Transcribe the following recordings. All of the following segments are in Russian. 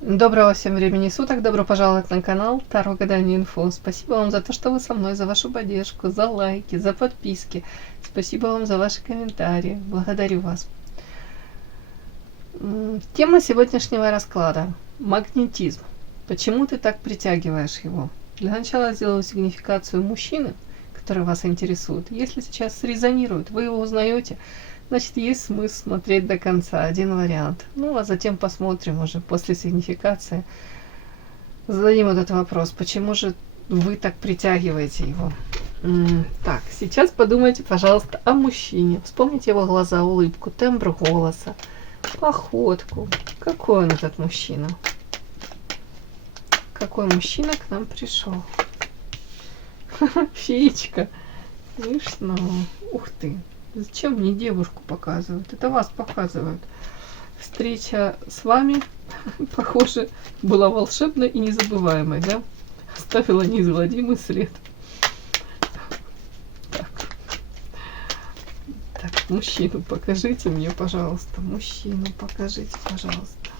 Доброго всем времени суток, добро пожаловать на канал Таро Гадание Инфо. Спасибо вам за то, что вы со мной, за вашу поддержку, за лайки, за подписки. Спасибо вам за ваши комментарии. Благодарю вас. Тема сегодняшнего расклада – магнетизм. Почему ты так притягиваешь его? Для начала сделаю сигнификацию мужчины, который вас интересует. Если сейчас срезонирует, вы его узнаете, значит, есть смысл смотреть до конца. Один вариант. Ну, а затем посмотрим уже после сигнификации. Зададим этот вопрос. Почему же вы так притягиваете его? Так, сейчас подумайте, пожалуйста, о мужчине. Вспомните его глаза, улыбку, тембр голоса, походку. Какой он, этот мужчина? Какой мужчина к нам пришел? Феечка. Смешно. Ух ты. Зачем мне девушку показывают? Это вас показывают. Встреча с вами, похоже, была волшебной и незабываемой, да? Оставила неизгладимый след. Так, мужчину покажите мне, пожалуйста. Мужчину покажите, пожалуйста.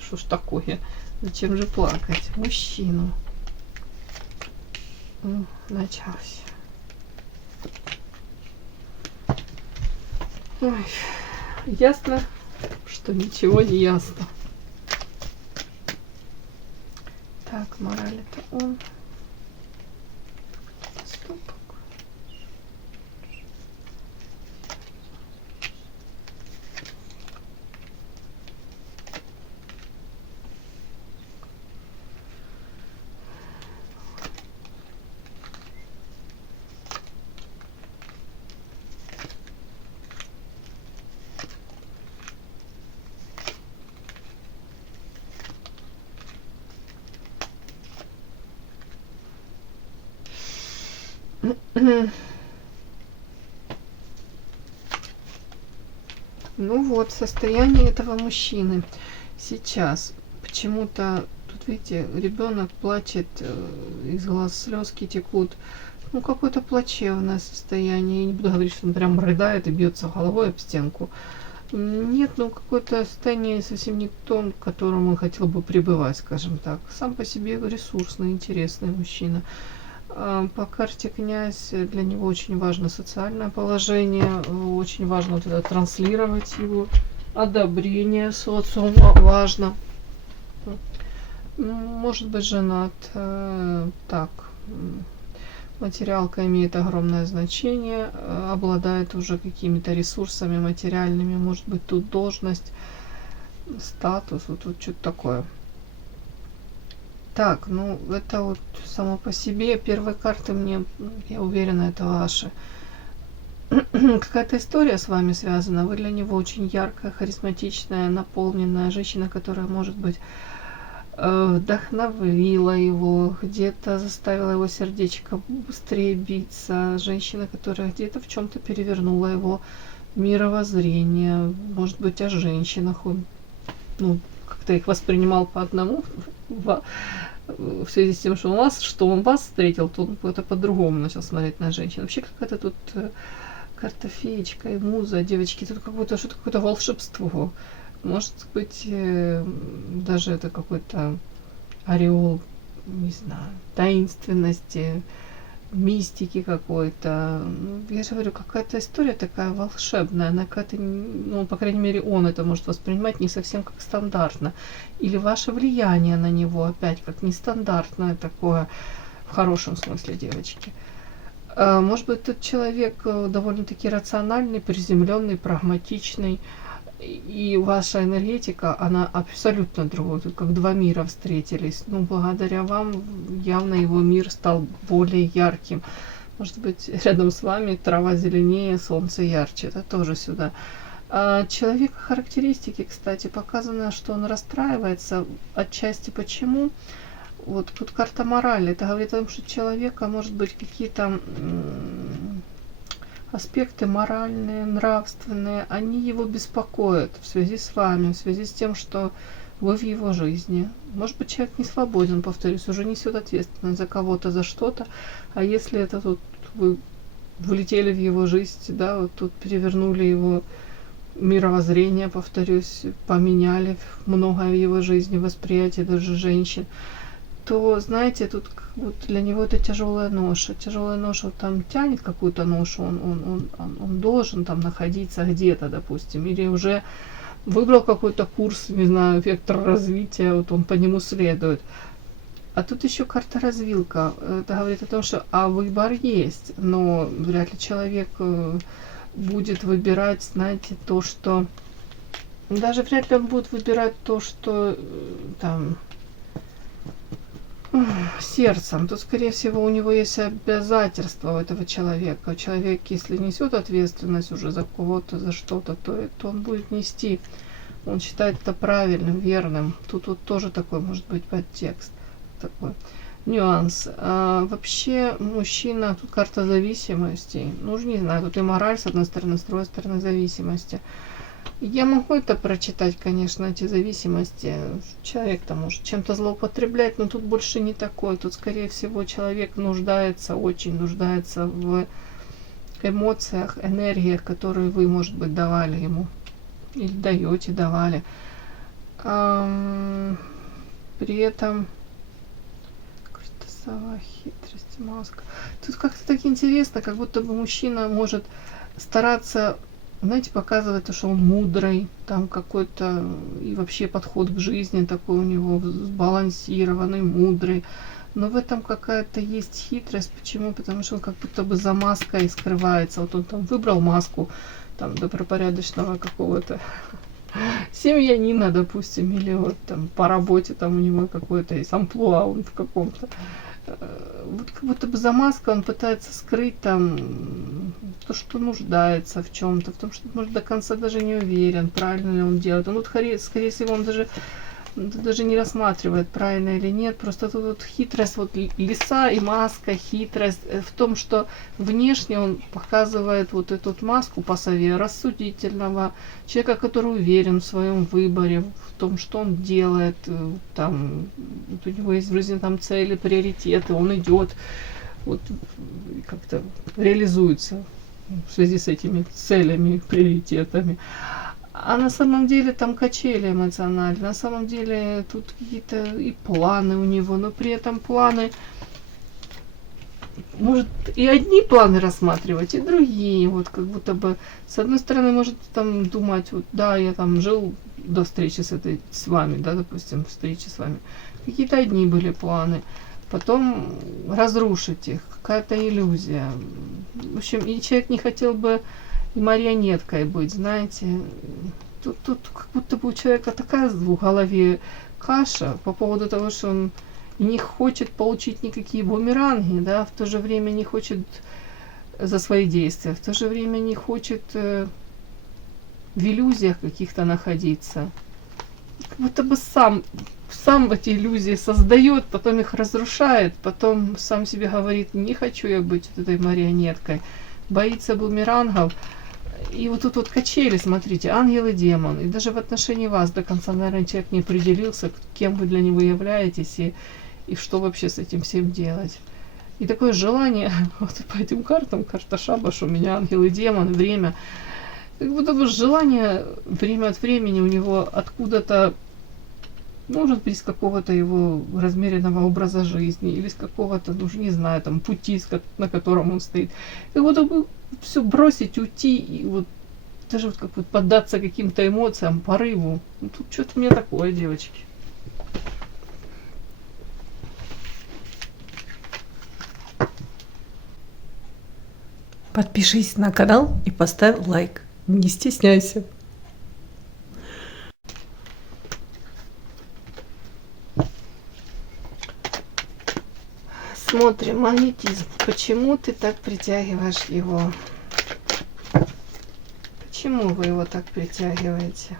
Что ж такое? Зачем же плакать? Мужчину. Начался. Ой, ясно, что ничего не ясно. Так, мораль это он. Поступок. Ну вот, состояние этого мужчины сейчас. Почему-то, тут видите, ребенок плачет, из глаз слезки текут. Ну, какое-то плачевное состояние. Я не буду говорить, что он прям рыдает и бьется головой об стенку. Нет, ну какое-то состояние совсем не то, к которому он хотел бы пребывать, скажем так. Сам по себе ресурсный, интересный мужчина. По карте князь, для него очень важно социальное положение, очень важно вот это транслировать его, одобрение социума важно. Может быть женат. Так, материалка имеет огромное значение, обладает уже какими-то ресурсами материальными, может быть тут должность, статус, вот тут что-то такое. Так, ну это вот само по себе. Первые карты мне, я уверена, это ваши. Какая-то история с вами связана. Вы для него очень яркая, харизматичная, наполненная женщина, которая, может быть, вдохновила его, где-то заставила его сердечко быстрее биться. Женщина, которая где-то в чем-то перевернула его мировоззрение. Может быть, о женщинах он, ну, как-то их воспринимал по одному, в связи с тем, что он вас встретил, то он как-то по-другому начал смотреть на женщин. Вообще какая-то тут карта феечка и муза, девочки, тут что-то какое-то волшебство. Может быть, даже это какой-то ореол, не знаю, таинственности, мистики какой-то. Я же говорю, какая-то история такая волшебная, она какая-то, ну, по крайней мере, он это может воспринимать не совсем как стандартно. Или ваше влияние на него опять как нестандартное такое, в хорошем смысле, девочки. Может быть, тут человек довольно-таки рациональный, приземленный, прагматичный, и ваша энергетика, она абсолютно другая. Тут как два мира встретились. Ну, благодаря вам явно его мир стал более ярким. Может быть, рядом с вами трава зеленее, солнце ярче. Это тоже сюда. Человек характеристики, кстати, показано, что он расстраивается. Отчасти почему? Вот тут карта морали. Это говорит о том, что человека, может быть, какие-то аспекты моральные, нравственные, они его беспокоят в связи с вами, в связи с тем, что вы в его жизни. Может быть, человек не свободен, повторюсь, уже несет ответственность за кого-то, за что-то. А если это тут вы влетели в его жизнь, да, вот тут перевернули его мировоззрение, повторюсь, поменяли многое в его жизни, восприятие даже женщин, то, знаете, тут вот для него это тяжелая ноша. Тяжелая ноша, вот там тянет какую-то ношу, он должен там находиться где-то, допустим, или уже выбрал какой-то курс, не знаю, вектор развития, вот он по нему следует. А тут еще карта развилка. Это говорит о том, что выбор есть, но вряд ли человек будет выбирать, знаете, то, что... Даже вряд ли он будет выбирать то, что там сердцем. Тут, скорее всего, у него есть обязательства у этого человека. Человек, если несет ответственность уже за кого-то, за что-то, то он будет нести. Он считает это правильным, верным. Тут вот тоже такой может быть подтекст. Такой нюанс. Вообще мужчина, тут карта зависимостей. Ну, уже не знаю, тут и мораль с одной стороны, с другой стороны зависимости. Я могу это прочитать, конечно, эти зависимости. Человек-то может чем-то злоупотреблять, но тут больше не такое. Тут, скорее всего, человек нуждается, очень нуждается в эмоциях, энергиях, которые вы, может быть, давали ему. Или даете, давали. При этом сова, хитрость, маска. Тут как-то так интересно, как будто бы мужчина может стараться, знаете, показывать то, что он мудрый, там какой-то и вообще подход к жизни такой у него сбалансированный, мудрый. Но в этом какая-то есть хитрость. Почему? Потому что он как будто бы за маской скрывается. Вот он там выбрал маску там добропорядочного какого-то семьянина, допустим, или вот там по работе там у него какое-то есть амплуа, он в каком-то. Вот как будто бы за маской он пытается скрыть там то, что нуждается в чем-то, в том, что, может, до конца даже не уверен, правильно ли он делает. Он вот, скорее всего, он даже не рассматривает, правильно или нет. Просто тут вот хитрость, вот лиса и маска, хитрость в том, что внешне он показывает вот эту вот маску по сове рассудительного человека, который уверен в своем выборе, в том, что он делает, там, вот у него есть в жизни там цели, приоритеты, он идет, вот как-то реализуется в связи с этими целями, приоритетами. А на самом деле там качели эмоциональные, на самом деле тут какие-то и планы у него, но при этом планы, может и одни планы рассматривать, и другие, вот как будто бы, с одной стороны, может там думать, вот да, я там жил до встречи с вами, да, допустим, встречи с вами, какие-то одни были планы, потом разрушить их, какая-то иллюзия. В общем, и человек не хотел бы и марионеткой быть, знаете. Тут как будто бы у человека такая в голове каша по поводу того, что он не хочет получить никакие бумеранги, да, в то же время не хочет за свои действия, в то же время не хочет в иллюзиях каких-то находиться. Как будто бы сам эти иллюзии создает, потом их разрушает, потом сам себе говорит, не хочу я быть вот этой марионеткой, боится бумерангов. И вот тут вот качели, смотрите, ангел и демон. И даже в отношении вас до конца, наверное, человек не определился, кем вы для него являетесь и что вообще с этим всем делать. И такое желание, вот по этим картам, карта Шабаш, у меня ангел и демон, время. Как будто бы желание время от времени у него откуда-то, может быть, из какого-то его размеренного образа жизни, или из какого-то, ну, не знаю, там, пути, на котором он стоит. Как будто бы все бросить, уйти, и вот даже вот как вот поддаться каким-то эмоциям, порыву. Ну, тут что-то у меня такое, девочки. Подпишись на канал и поставь лайк. Не стесняйся. Смотрим, магнетизм. Почему ты так притягиваешь его? Почему вы его так притягиваете?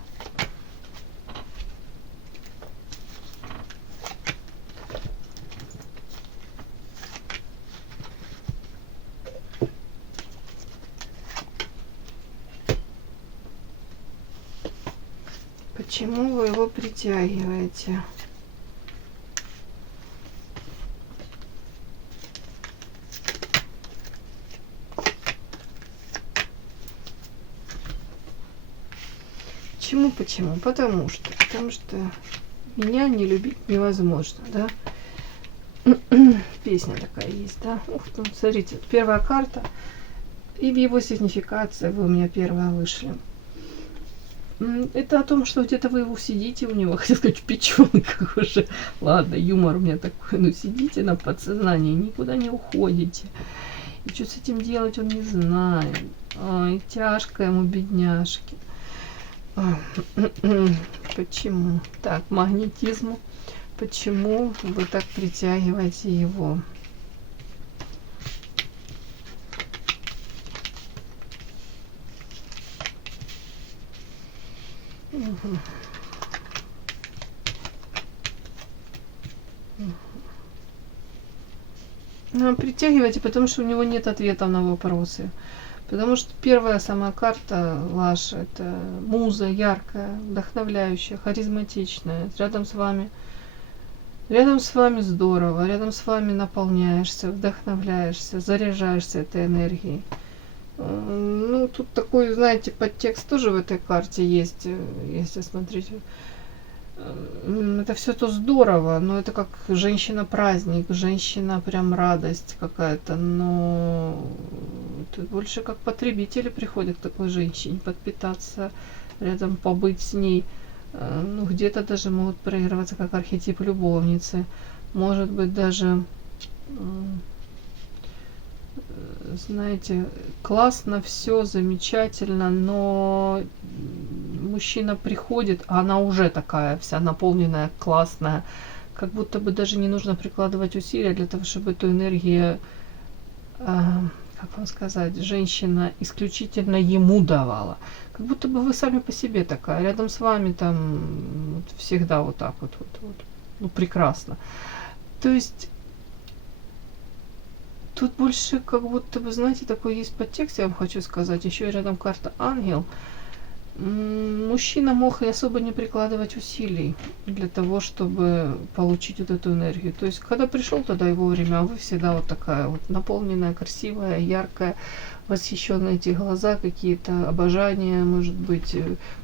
Почему вы его притягиваете? Почему? Почему? Потому что меня не любить невозможно, да? Песня такая есть, да? Ух ты, смотрите, первая карта, и в его сигнификации вы у меня первая вышли. Это о том, что где-то вы его сидите у него, хотел сказать, в печенках уже. Ладно, юмор у меня такой, ну сидите на подсознании, никуда не уходите. И что с этим делать, он не знает. Ой, тяжко ему, бедняжке. Почему? Так, магнетизму. Почему вы так притягиваете его? Ну, притягивайте, потому что у него нет ответов на вопросы. Потому что первая сама карта ваша, это муза яркая, вдохновляющая, харизматичная, рядом с вами. Рядом с вами здорово, рядом с вами наполняешься, вдохновляешься, заряжаешься этой энергией. Ну, тут такой, знаете, подтекст тоже в этой карте есть, если смотреть. Это все то здорово, но это как женщина-праздник, женщина прям радость какая-то, но тут больше как потребители приходят к такой женщине, подпитаться, рядом побыть с ней. Ну, где-то даже могут проигрываться как архетип любовницы, может быть даже, знаете, классно, все замечательно, но мужчина приходит, а она уже такая вся наполненная, классная, как будто бы даже не нужно прикладывать усилия для того, чтобы эту энергию, как вам сказать, женщина исключительно ему давала. Как будто бы вы сами по себе такая, рядом с вами там вот, всегда вот так вот. Ну, прекрасно. То есть тут больше как будто бы, знаете, такой есть подтекст, я вам хочу сказать. Еще рядом карта ангел. Мужчина мог и особо не прикладывать усилий для того, чтобы получить вот эту энергию. То есть, когда пришел тогда его время, а вы всегда вот такая вот наполненная, красивая, яркая, восхищенные эти глаза, какие-то обожания, может быть,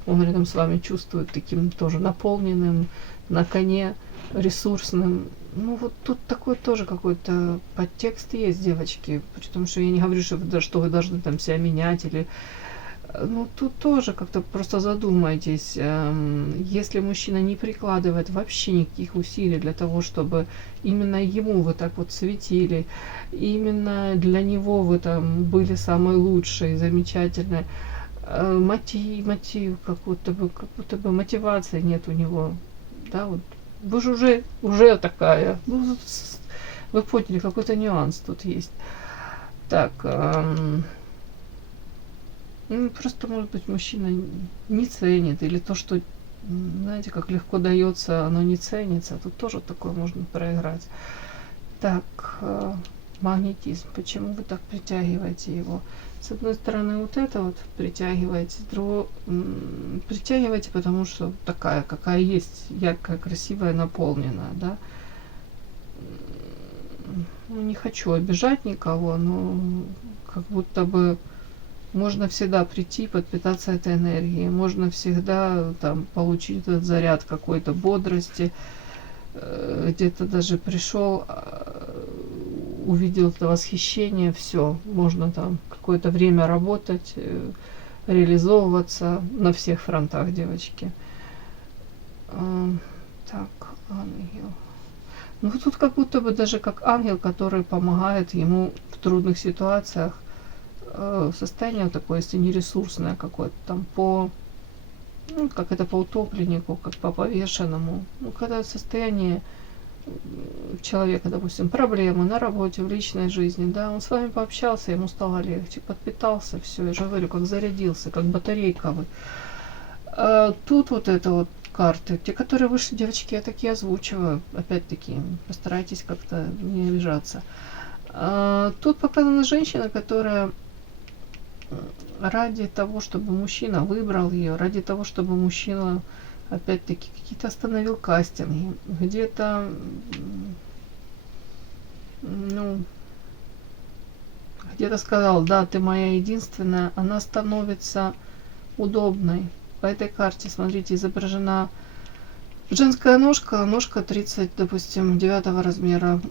он рядом с вами чувствует таким тоже наполненным, на коне, ресурсным. Ну вот тут такой тоже какой-то подтекст есть, девочки, потому что я не говорю, что вы должны там себя менять или... Ну, тут тоже как-то просто задумайтесь, если мужчина не прикладывает вообще никаких усилий для того, чтобы именно ему вы так вот светили, именно для него вы там были самой лучшей, замечательной, мотив как будто бы мотивации нет у него, да, вот вы же уже такая, ну, вы поняли, какой-то нюанс тут есть. Так, ну, просто, может быть, мужчина не ценит, или то, что, знаете, как легко дается, оно не ценится. Тут тоже такое можно проиграть. Так, магнетизм. Почему вы так притягиваете его? С одной стороны, вот это вот притягиваете, притягиваете, потому что такая, какая есть, яркая, красивая, наполненная, да. Ну, не хочу обижать никого, но как будто бы можно всегда прийти, подпитаться этой энергией, можно всегда там получить этот заряд какой-то бодрости, где-то даже пришел, увидел это восхищение, все, можно там какое-то время работать, реализовываться на всех фронтах, девочки. Так, ангел. Ну тут как будто бы даже как ангел, который помогает ему в трудных ситуациях, состояние такое, если не ресурсное какое-то, там по, ну, как это по утопленнику, как по повешенному. Ну, когда состояние человека, допустим, проблемы на работе, в личной жизни, да, он с вами пообщался, ему стало легче, подпитался, все, я же говорю, как зарядился, как батарейка вы. Тут вот это вот карты, те, которые вышли, девочки, я такие озвучиваю, опять-таки, постарайтесь как-то не обижаться. Тут показана женщина, которая ради того, чтобы мужчина выбрал ее, ради того, чтобы мужчина, опять-таки, какие-то остановил кастинги, где-то, ну, где-то сказал, да, ты моя единственная, она становится удобной, по этой карте, смотрите, изображена женская ножка, ножка 30, допустим, 9 размера.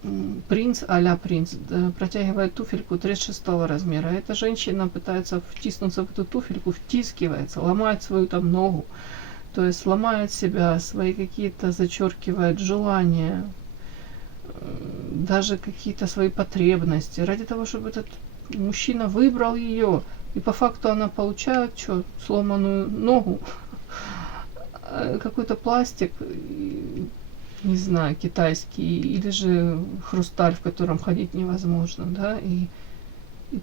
Принц, а-ля принц, протягивает туфельку 36 размера. Эта женщина пытается втиснуться в эту туфельку, втискивается, ломает свою там ногу. То есть ломает себя, свои какие-то зачеркивает желания, даже какие-то свои потребности. Ради того, чтобы этот мужчина выбрал ее. И по факту она получает что? Сломанную ногу, какой-то пластик, не знаю, китайский, или же хрусталь, в котором ходить невозможно, да, и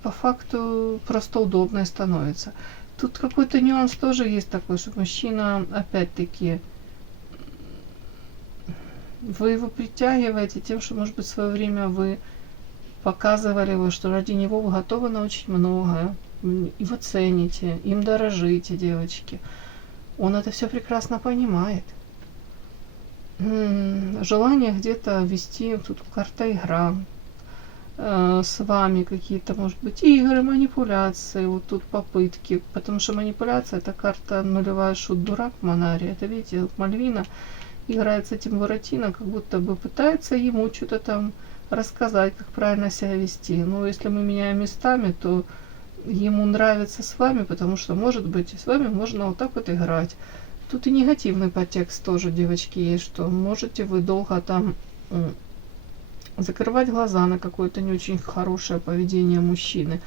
по факту просто удобно становится. Тут какой-то нюанс тоже есть такой, что мужчина, опять-таки, вы его притягиваете тем, что, может быть, в свое время вы показывали его, что ради него вы готовы научить многое, его цените, им дорожите, девочки. Он это все прекрасно понимает. Желание где-то вести, тут карта игра, с вами какие-то, может быть, игры, манипуляции, вот тут попытки, потому что манипуляция — это карта нулевая шут дурак Манари. Это, видите, Мальвина играет с этим Буратино, как будто бы пытается ему что-то там рассказать, как правильно себя вести. Но если мы меняем местами, то ему нравится с вами, потому что, может быть, с вами можно вот так вот играть. Тут и негативный подтекст тоже, девочки, есть, что можете вы долго там закрывать глаза на какое-то не очень хорошее поведение мужчины,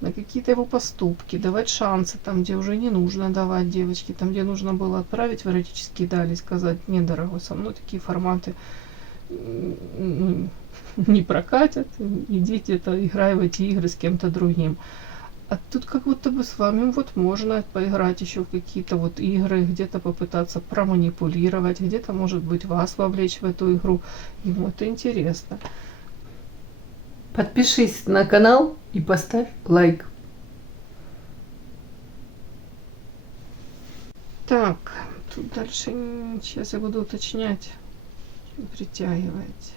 на какие-то его поступки, давать шансы там, где уже не нужно давать, девочки, там, где нужно было отправить в эротические дали, сказать: не, дорогой, со мной такие форматы не прокатят, идите, играй в эти игры с кем-то другим. А тут как будто бы с вами вот можно поиграть еще в какие-то вот игры, где-то попытаться проманипулировать, где-то, может быть, вас вовлечь в эту игру. Ему это интересно. Подпишись на канал и поставь лайк. Так, тут дальше сейчас я буду уточнять, притягиваете.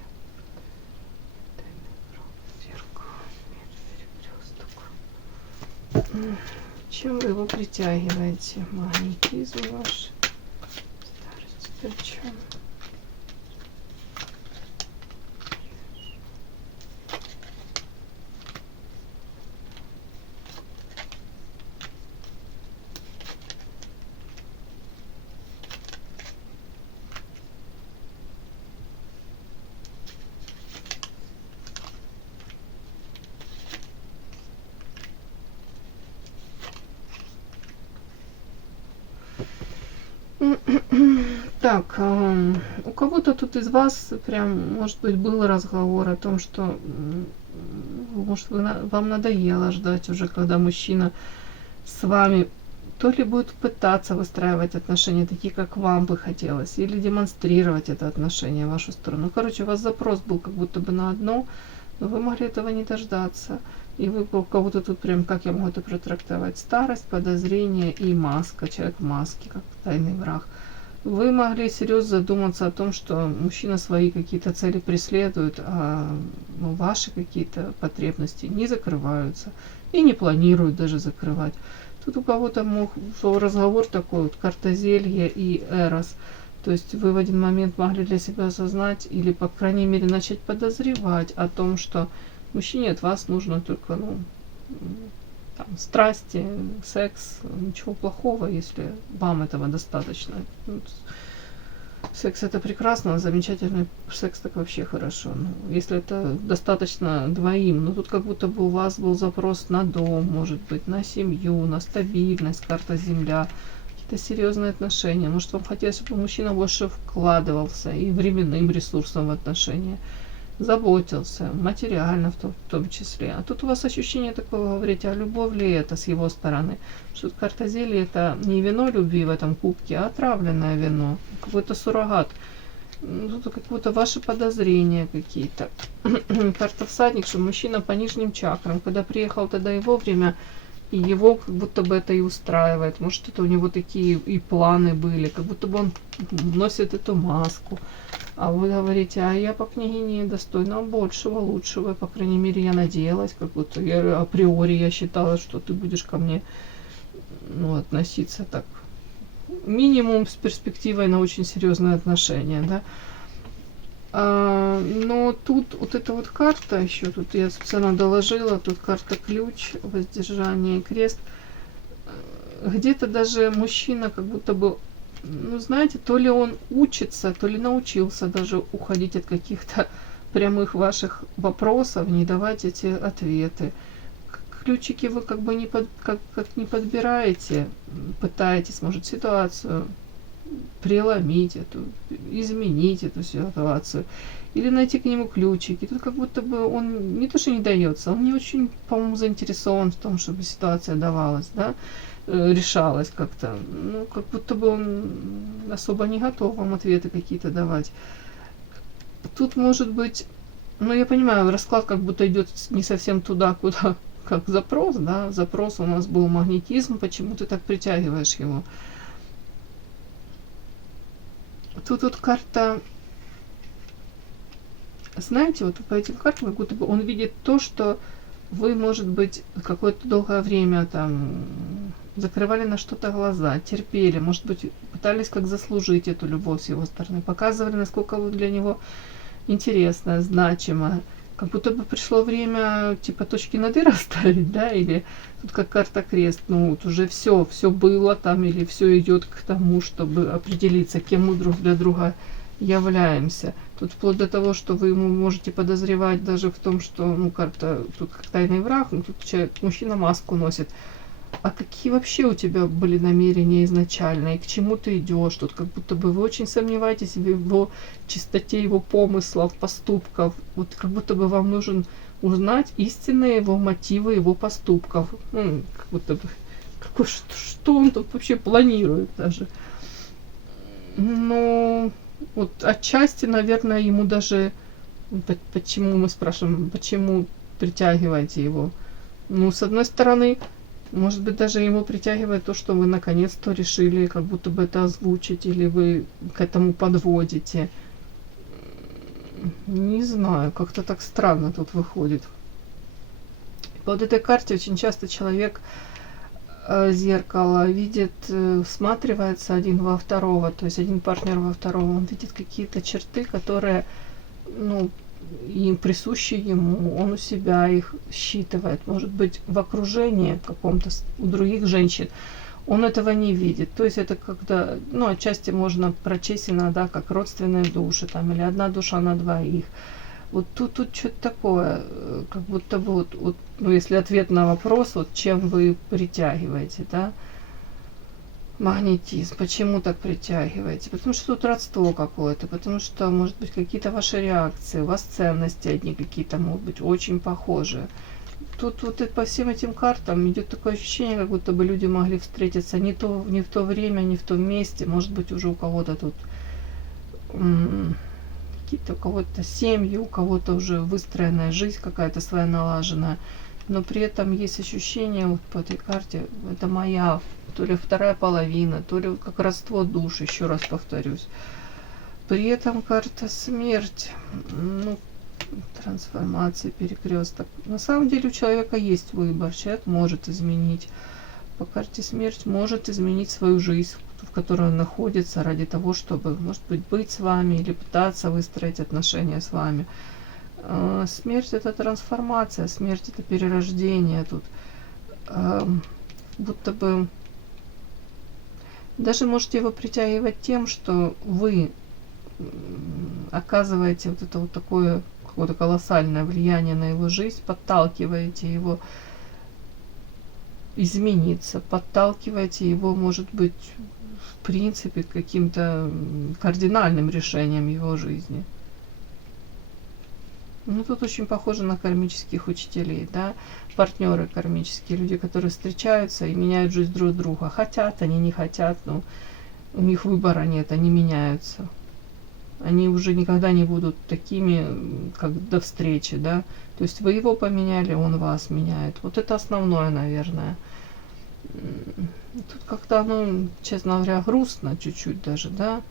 Чем вы его притягиваете? Магнетизм ваш. Старость о чем? Так, у кого-то тут из вас прям, может быть, был разговор о том, что, может, вам надоело ждать уже, когда мужчина с вами то ли будет пытаться выстраивать отношения такие, как вам бы хотелось, или демонстрировать это отношение в вашу сторону. Короче, у вас запрос был как будто бы на одно, но вы могли этого не дождаться. И вы у кого-то тут прям, как я могу это протрактовать, старость, подозрение и маска, человек в маске, как тайный враг. Вы могли серьезно задуматься о том, что мужчина свои какие-то цели преследует, а ваши какие-то потребности не закрываются и не планируют даже закрывать. Тут у кого-то мог разговор такой, вот карта зелья и эрос. То есть вы в один момент могли для себя осознать или, по крайней мере, начать подозревать о том, что мужчине от вас нужно только, там, страсти, секс, ничего плохого, если вам этого достаточно. Секс — это прекрасно, замечательный секс так вообще хорошо. Если это достаточно двоим, но тут как будто бы у вас был запрос на дом, может быть, на семью, на стабильность, карта земля, какие-то серьезные отношения. Может, вам хотелось, чтобы мужчина больше вкладывался и временным ресурсом в отношения, заботился, материально в том числе. А тут у вас ощущение такое, вы говорите, а любовь ли это с его стороны? Что карта зелья — это не вино любви в этом кубке, а отравленное вино, какой-то суррогат. Тут как будто ваши подозрения какие-то. Карта всадник, что мужчина по нижним чакрам, когда приехал тогда его время, и его как будто бы это и устраивает. Может, это у него такие и планы были, как будто бы он носит эту маску. А вы говорите, а я по княгине достойна большего, лучшего. По крайней мере, я надеялась, как будто я априори я считала, что ты будешь ко мне относиться так минимум с перспективой на очень серьезные отношения, да. Но тут вот эта вот карта еще, тут я специально доложила, тут карта ключ, воздержание, крест. Где-то даже мужчина как будто бы, ну знаете, то ли он учится, то ли научился даже уходить от каких-то прямых ваших вопросов, не давать эти ответы. Ключики вы как бы как не подбираете, пытаетесь, может, ситуацию преломить эту, изменить эту ситуацию, или найти к нему ключики. Тут как будто бы он не то что не дается, он не очень, по-моему, заинтересован в том, чтобы ситуация давалась, да, решалась как-то. Ну, как будто бы он особо не готов вам ответы какие-то давать. Тут может быть, ну я понимаю, расклад как будто идет не совсем туда, куда, как запрос, да, запрос у нас был магнетизм, почему ты так притягиваешь его. Тут вот карта, знаете, вот по этим картам, как будто бы он видит то, что вы, может быть, какое-то долгое время там закрывали на что-то глаза, терпели, может быть, пытались как заслужить эту любовь с его стороны, показывали, насколько вы для него интересная, значимая. Как будто бы пришло время, типа, точки над «и» расставить, да, или тут как карта крест, ну, вот уже все было там, или все идет к тому, чтобы определиться, кем мы друг для друга являемся. Тут вплоть до того, что вы ему можете подозревать даже в том, что, ну, карта, тут как тайный враг, ну, тут человек, мужчина маску носит. А какие вообще у тебя были намерения изначально, и к чему ты идешь? Тут как будто бы вы очень сомневаетесь в его чистоте, его помыслов, поступков. Вот как будто бы вам нужен узнать истинные его мотивы, его поступков. Как будто бы, что он тут вообще планирует даже. Но вот отчасти, наверное, ему даже, почему мы спрашиваем, почему притягиваете его? Ну, с одной стороны, может быть, даже ему притягивает то, что вы наконец-то решили как будто бы это озвучить, или вы к этому подводите. Не знаю, как-то так странно тут выходит. По вот этой карте очень часто человек зеркало видит, всматривается один во второго, то есть один партнер во второго, он видит какие-то черты, которые, ну, им присущи ему, он у себя их считывает, может быть, в окружении каком-то у других женщин, он этого не видит. То есть это когда, ну, отчасти можно прочесть иногда как родственные души, там, или одна душа на двоих. Вот тут что-то такое, как будто бы вот, ну, если ответ на вопрос, вот чем вы притягиваете, да, магнетизм. Почему так притягиваете? Потому что тут родство какое-то, потому что, может быть, какие-то ваши реакции, у вас ценности одни какие-то могут быть очень похожи. Тут вот по всем этим картам идет такое ощущение, как будто бы люди могли встретиться не в то время, не в том месте. Может быть, уже у кого-то тут какие-то, у кого-то семьи, у кого-то уже выстроенная жизнь какая-то своя налаженная. Но при этом есть ощущение вот по этой карте, это моя, то ли вторая половина, то ли как родство душ, еще раз повторюсь. При этом карта смерть, ну, трансформация, перекресток. На самом деле у человека есть выбор, человек может изменить. По карте смерть может изменить свою жизнь, в которой он находится, ради того, чтобы, может быть с вами или пытаться выстроить отношения с вами. Смерть — это трансформация, смерть — это перерождение. Тут будто бы даже можете его притягивать тем, что вы оказываете вот это вот такое какое-то колоссальное влияние на его жизнь, подталкиваете его измениться, подталкиваете его, может быть, в принципе, к каким-то кардинальным решениям его жизни. Ну, тут очень похоже на кармических учителей, да, партнеры кармические, люди, которые встречаются и меняют жизнь друг друга. Хотят они, не хотят, но у них выбора нет, они меняются. Они уже никогда не будут такими, как до встречи, да. То есть вы его поменяли, он вас меняет. Вот это основное, наверное. Тут как-то, ну, честно говоря, грустно чуть-чуть даже, да.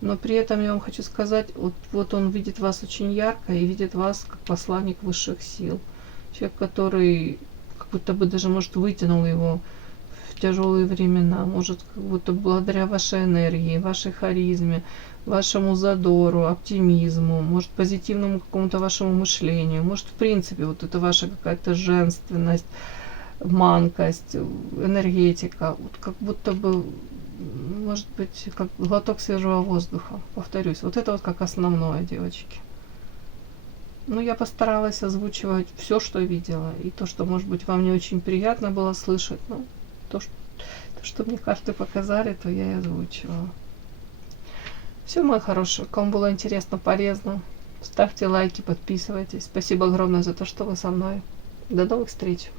Но при этом я вам хочу сказать, вот он видит вас очень ярко и видит вас как посланник высших сил. Человек, который как будто бы даже, может, вытянул его тяжелые времена, может, как будто благодаря вашей энергии, вашей харизме, вашему задору, оптимизму, может, позитивному какому-то вашему мышлению, может, в принципе, вот это ваша какая-то женственность, манкость, энергетика, вот как будто бы, может быть, как глоток свежего воздуха, повторюсь, вот это вот как основное, девочки. Ну, я постаралась озвучивать все, что видела, и то, что, может быть, вам не очень приятно было слышать, ну, то, что мне карты показали, то я и озвучивала. Все, мои хорошие, кому было интересно, полезно, ставьте лайки, подписывайтесь. Спасибо огромное за то, что вы со мной. До новых встреч!